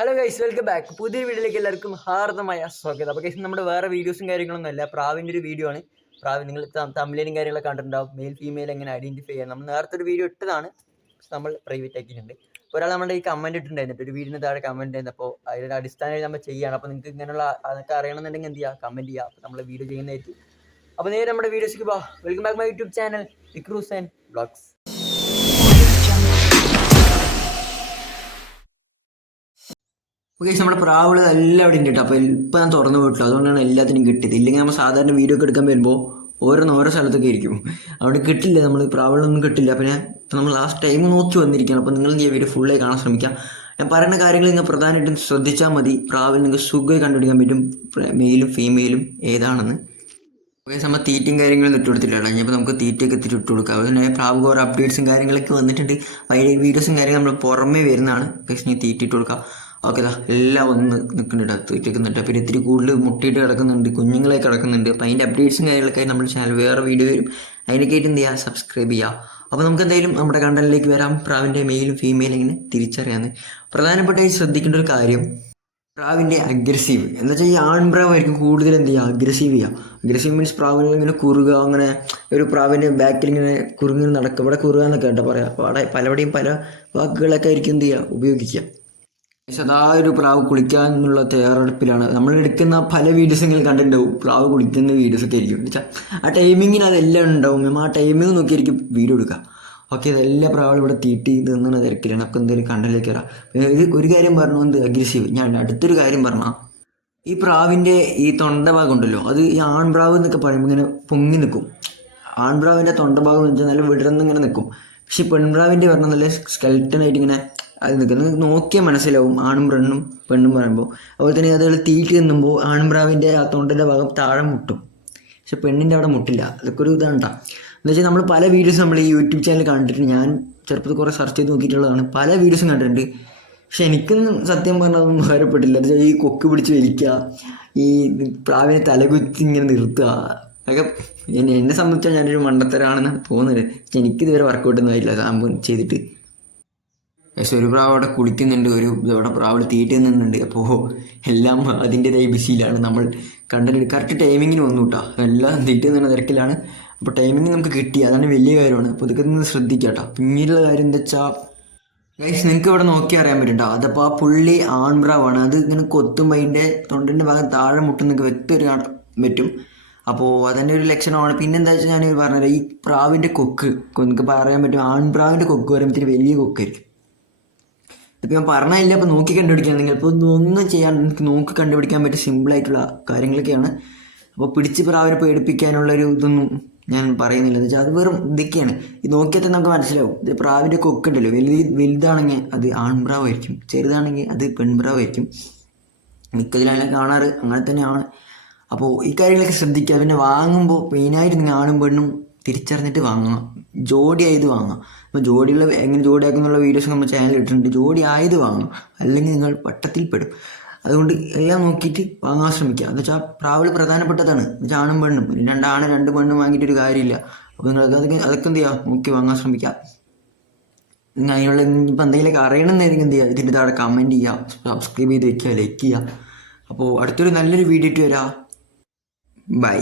Hello guys, welcome back. പുതിയ വീഡിയോയിലേക്ക് എല്ലാവർക്കും ഹാർദമായ സ്വാഗതം. അപ്പോൾ ഗൈസ്, നമ്മുടെ വേറെ വീഡിയോസും കാര്യങ്ങളൊന്നും അല്ല, പ്രാവിൻ്റെ ഒരു വീഡിയോ ആണ്. പ്രാവ് നിങ്ങൾ തമിഴിലും കാര്യങ്ങളൊക്കെ കണ്ടിട്ടുണ്ടാവും. മെയിൽ ഫീമെയിൽ എങ്ങനെ ഐഡൻറ്റിഫൈ ചെയ്യാം. നമ്മൾ നേരത്തെ ഒരു വീഡിയോ ഇട്ടതാണ്, നമ്മൾ പ്രൈവറ്റ് ആക്കിയിട്ടുണ്ട്. അപ്പോൾ ഒരാൾ നമ്മുടെ ഈ കമൻറ്റ് ഇട്ടിട്ടുണ്ടായിരുന്നു, ഒരു വീടിന് താഴെ കമൻറ്റ് ചെയ്യുന്നത്. അപ്പോൾ അതിൻ്റെ അടിസ്ഥാനമായി നമ്മൾ ചെയ്യുകയാണ്. അപ്പോൾ നിങ്ങൾക്ക് ഇങ്ങനെയുള്ള അതൊക്കെ അറിയണമെന്നുണ്ടെങ്കിൽ എന്ത് ചെയ്യുക, കമൻറ്റ് ചെയ്യുക. അപ്പോൾ നമ്മൾ വീഡിയോ ചെയ്യുന്നതായിരിക്കും. അപ്പോൾ നേരെ നമ്മുടെ വീഡിയോസിലേക്ക് പോകാം. Welcome back my YouTube channel വിക്രൂസ് ആൻഡ് വ്ളോഗ്സ്. ഓക്കെ, നമ്മുടെ പ്രാവുകൾ എല്ലാം അവിടെ ഉണ്ട് കേട്ടോ. അപ്പോൾ ഇപ്പം ഞാൻ തുറന്നു പോയിട്ടില്ല, അതുകൊണ്ടാണ് എല്ലാത്തിനും കിട്ടിയത്. ഇല്ലെങ്കിൽ നമ്മൾ സാധാരണ വീഡിയോ ഒക്കെ എടുക്കാൻ വരുമ്പോൾ ഓരോ സ്ഥലത്തൊക്കെ ഇരിക്കും, അവിടെ കിട്ടില്ല. നമ്മൾ പ്രാവുകളൊന്നും കിട്ടില്ല. പിന്നെ നമ്മൾ ലാസ്റ്റ് ടൈം നോക്കി വന്നിരിക്കുകയാണ്. അപ്പോൾ നിങ്ങൾ ഈ വീഡിയോ ഫുള്ളായി കാണാൻ ശ്രമിക്കാം. ഞാൻ പറയുന്ന കാര്യങ്ങൾ നിങ്ങൾ പ്രധാനമായിട്ടും ശ്രദ്ധിച്ചാൽ മതി. പ്രാവിൽ നിങ്ങൾക്ക് സുഖമായി കണ്ടുപിടിക്കാൻ പറ്റും മെയിലും ഫീമെയിലും ഏതാണെന്ന്. ഓക്കെ, നമ്മൾ തീറ്റയും കാര്യങ്ങളും ഇട്ട് കൊടുത്തില്ല. ഇനിയിപ്പോൾ നമുക്ക് തീറ്റയൊക്കെ ഇട്ട് കൊടുക്കാം. അതുപോലെ പ്രാവ് ഓരോ അപ്ഡേറ്റ്സും കാര്യങ്ങളൊക്കെ വന്നിട്ടുണ്ട്. അതിൻ്റെ വീഡിയോസും കാര്യങ്ങളും നമ്മൾ പുറമേ വരുന്നതാണ്. പക്ഷേ നീ തീറ്റ ഇട്ട് കൊടുക്കാം. ഓക്കെ, എല്ലാം ഒന്ന് നിൽക്കുന്നുണ്ട്, തീറ്റിക്കുന്നുണ്ട്. പിന്നെ ഇത്തിരി കൂടുതൽ മുട്ടിയിട്ട് കിടക്കുന്നുണ്ട്, കുഞ്ഞുങ്ങളായി കിടക്കുന്നുണ്ട്. അപ്പോൾ അതിൻ്റെ അപ്ഡേറ്റ്സും കാര്യങ്ങളൊക്കെ നമ്മുടെ ചാനൽ വേറെ വീഡിയോ വരും. അതിനൊക്കെയായിട്ട് എന്ത് ചെയ്യുക, സബ്സ്ക്രൈബ് ചെയ്യുക. അപ്പോൾ നമുക്ക് എന്തായാലും നമ്മുടെ കണ്ടന്റിലേക്ക് വരാം. പ്രാവിൻ്റെ മെയിലും ഫീമെയിലും ഇങ്ങനെ തിരിച്ചറിയാമെന്ന്. പ്രധാനപ്പെട്ടതായി ശ്രദ്ധിക്കേണ്ട ഒരു കാര്യം, പ്രാവിൻ്റെ അഗ്രസീവ് എന്ന് വെച്ചാൽ ഈ ആൺപ്രാവായിരിക്കും കൂടുതൽ എന്ത് ചെയ്യുക, അഗ്രസീവ് ചെയ്യുക. അഗ്രസീവ് മീൻസ് പ്രാവിനെ ഇങ്ങനെ കുറുക, അങ്ങനെ ഒരു പ്രാവിൻ്റെ ബാക്കിൽ ഇങ്ങനെ കുറുങ്ങി നടക്കുക. ഇവിടെ കുറുക എന്നൊക്കെ കേട്ടോ പറയാം. അപ്പോൾ അവിടെ പലവിടെയും പല വാക്കുകളൊക്കെ ആയിരിക്കും എന്ത് ചെയ്യുക, ഉപയോഗിക്കുക. സദാ ഒരു പ്രാവ് കുളിക്കാനുള്ള തയ്യാറെടുപ്പിലാണ്. നമ്മൾ എടുക്കുന്ന പല വീഡിയോസെങ്കിലും കണ്ടിട്ടുണ്ടാവും, പ്രാവ് കുളിക്കുന്ന വീഡിയോസൊക്കെ ആയിരിക്കും. എന്ന് വെച്ചാൽ ആ ടൈമിങ്ങിന് അതെല്ലാം ഉണ്ടാവും. ആ ടൈമിങ് നോക്കിയായിരിക്കും വീഡിയോ എടുക്കുക. ഓക്കെ, ഇതെല്ലാ പ്രാവുകളും ഇവിടെ തീറ്റി തിന്നുന്ന തിരക്കിലാണ്. നമുക്ക് എന്തെങ്കിലും കണ്ടതിലേക്ക് വരാം. ഇത് ഒരു കാര്യം പറഞ്ഞു, എന്ത് അഗ്രസീവ്. ഞാൻ അടുത്തൊരു കാര്യം പറഞ്ഞാൽ, ഈ പ്രാവിൻ്റെ ഈ തൊണ്ട ഭാഗം ഉണ്ടല്ലോ, അത് ഈ ആൺപ്രാവ് എന്നൊക്കെ പറയുമ്പോൾ ഇങ്ങനെ പൊങ്ങി നിൽക്കും. ആൺപ്രാവിൻ്റെ തൊണ്ട ഭാഗം എന്ന് വെച്ചാൽ നല്ല വിടർന്നിങ്ങനെ നിൽക്കും. പക്ഷെ പെൺപ്രാവിൻ്റെ പറഞ്ഞാൽ നല്ല സ്കെൽട്ടനായിട്ട് ഇങ്ങനെ അത് നിൽക്കുന്നത് നോക്കിയാൽ മനസ്സിലാവും, ആണും പെണ്ണും പറയുമ്പോൾ. അതുപോലെ തന്നെ അതുകൾ തീറ്റി തിന്നുമ്പോൾ ആൺപ്രാവിൻ്റെ ആ തൊണ്ടിൻ്റെ ഭാഗം താഴെ മുട്ടും, പക്ഷെ പെണ്ണിൻ്റെ അവിടെ മുട്ടില്ല. അതൊക്കെ ഒരു ഇതാണ് കേട്ടോ. എന്ന് വെച്ചാൽ നമ്മൾ പല വീഡിയോസും നമ്മൾ ഈ യൂട്യൂബ് ചാനൽ കണ്ടിട്ടുണ്ട്. ഞാൻ ചെറുപ്പത്തിൽ കുറേ സെർച്ച് ചെയ്ത് നോക്കിയിട്ടുള്ളതാണ്, പല വീഡിയോസും കണ്ടിട്ടുണ്ട്. പക്ഷെ എനിക്കൊന്നും സത്യം പറഞ്ഞാൽ ഒന്നും ഉപകാരപ്പെട്ടില്ല. എന്ന് വെച്ചാൽ ഈ കൊക്ക് പിടിച്ച് വലിക്കുക, ഈ പ്രാവിനെ തലകുത്തി ഇങ്ങനെ നിർത്തുക, അതൊക്കെ എന്നെ സംബന്ധിച്ചാൽ ഞാനൊരു മണ്ടത്തരാണെന്നാണ് തോന്നുന്നത്. പക്ഷെ എനിക്കിതുവരെ വർക്കൗട്ടൊന്നും ആയില്ല സംഭവം ചെയ്തിട്ട്. പക്ഷെ ഒരു പ്രാവ് അവിടെ കുളിക്കുന്നുണ്ട്, ഒരു അവിടെ പ്രാവ് തീറ്റി നിന്നുണ്ട്. അപ്പോൾ എല്ലാം അതിൻ്റെതായ ബിസിയിലാണ്. നമ്മൾ കണ്ടന്റ് കറക്റ്റ് ടൈമിങ്ങിന് വന്നു കേട്ടോ. എല്ലാം തീറ്റി നിന്ന തിരക്കിലാണ്. അപ്പോൾ ടൈമിങ് നമുക്ക് കിട്ടി, അതാണ് വലിയ കാര്യമാണ്. അപ്പോൾ ഇതൊക്കെ നിന്ന് ശ്രദ്ധിക്കുക കേട്ടോ. പിന്നീടുള്ള കാര്യം എന്താ വെച്ചാൽ, ഗൈസ് നിങ്ങൾക്ക് ഇവിടെ നോക്കി അറിയാൻ പറ്റും കേട്ടോ. അതപ്പോൾ ആ പുള്ളി ആൺപ്രാവാണ്. അത് ഇങ്ങനെ കൊത്തുമ്പോൾ അതിൻ്റെ തൊണ്ടിൻ്റെ ഭാഗം താഴെ മുട്ടുന്നൊക്കെ വ്യക്തം കാണാൻ പറ്റും. അപ്പോൾ അതിൻ്റെ ഒരു ലക്ഷണമാണ്. പിന്നെ എന്താ വെച്ചാൽ ഞാൻ പറഞ്ഞത്, ഈ പ്രാവിൻ്റെ കൊക്ക് നിങ്ങൾക്ക് പറയാൻ പറ്റും. ആൺപ്രാവിൻ്റെ കൊക്ക് പറയുമ്പോൾ വലിയ കൊക്കായിരിക്കും. ഇതിപ്പോൾ ഞാൻ പറഞ്ഞില്ല. അപ്പോൾ നോക്കി കണ്ടുപിടിക്കുകയാണെങ്കിൽ ഇപ്പോൾ ഒന്നും ചെയ്യാൻ എനിക്ക് നോക്കി കണ്ടുപിടിക്കാൻ പറ്റിയ സിമ്പിളായിട്ടുള്ള കാര്യങ്ങളൊക്കെയാണ്. അപ്പോൾ പിടിച്ച് പ്രാവിനെ പേടിപ്പിക്കാനുള്ളൊരു ഇതൊന്നും ഞാൻ പറയുന്നില്ല. എന്ന് വെച്ചാൽ അത് വെറും ഇതൊക്കെയാണ്. ഇത് നോക്കിയാൽ തന്നെ നമുക്ക് മനസ്സിലാവും. ഇത് പ്രാവിൻ്റെ കൊക്കുണ്ടല്ലോ, വലുതാണെങ്കിൽ അത് ആൺപ്രാവായിരിക്കും, ചെറുതാണെങ്കിൽ അത് പെൺപ്രാവായിരിക്കും. മിക്കതിലങ്ങനെ കാണാറ് അങ്ങനെ തന്നെയാണ്. അപ്പോൾ ഈ കാര്യങ്ങളൊക്കെ ശ്രദ്ധിക്കുക. പിന്നെ വാങ്ങുമ്പോൾ മെയിനായിട്ട് നിങ്ങൾ ആണും പെണ്ണും തിരിച്ചറിഞ്ഞിട്ട് വാങ്ങണം, ജോഡി ആയത് വാങ്ങാം. അപ്പോൾ ജോഡികൾ എങ്ങനെ ജോഡിയാക്കുന്നുള്ള വീഡിയോസ് നമ്മൾ ചാനലിൽ ഇട്ടിട്ടുണ്ട്. ജോഡി ആയത് വാങ്ങണം, അല്ലെങ്കിൽ നിങ്ങൾ പട്ടത്തിൽ പെടും. അതുകൊണ്ട് എല്ലാം നോക്കിയിട്ട് വാങ്ങാൻ ശ്രമിക്കുക. എന്ന് വെച്ചാൽ പ്രാവിൽ പ്രധാനപ്പെട്ടതാണ്. എന്ന് വെച്ചാൽ ആണും പെണ്ണും, രണ്ടാണ് രണ്ട് പെണ്ണും വാങ്ങിയിട്ടൊരു കാര്യമില്ല. അപ്പോൾ നിങ്ങൾ അതൊക്കെ എന്ത് ചെയ്യുക, നോക്കി വാങ്ങാൻ ശ്രമിക്കുക. അതിനുള്ള ഇപ്പം എന്തെങ്കിലുമൊക്കെ അറിയണമെന്നായിരിക്കും എന്ത് ചെയ്യുക, ഇതിൻ്റെ താഴെ കമൻറ്റ് ചെയ്യുക, സബ്സ്ക്രൈബ് ചെയ്ത് വയ്ക്കുക, ലൈക്ക് ചെയ്യുക. അപ്പോൾ അടുത്തൊരു നല്ലൊരു വീഡിയോ ഇട്ട് വരാം. ബൈ.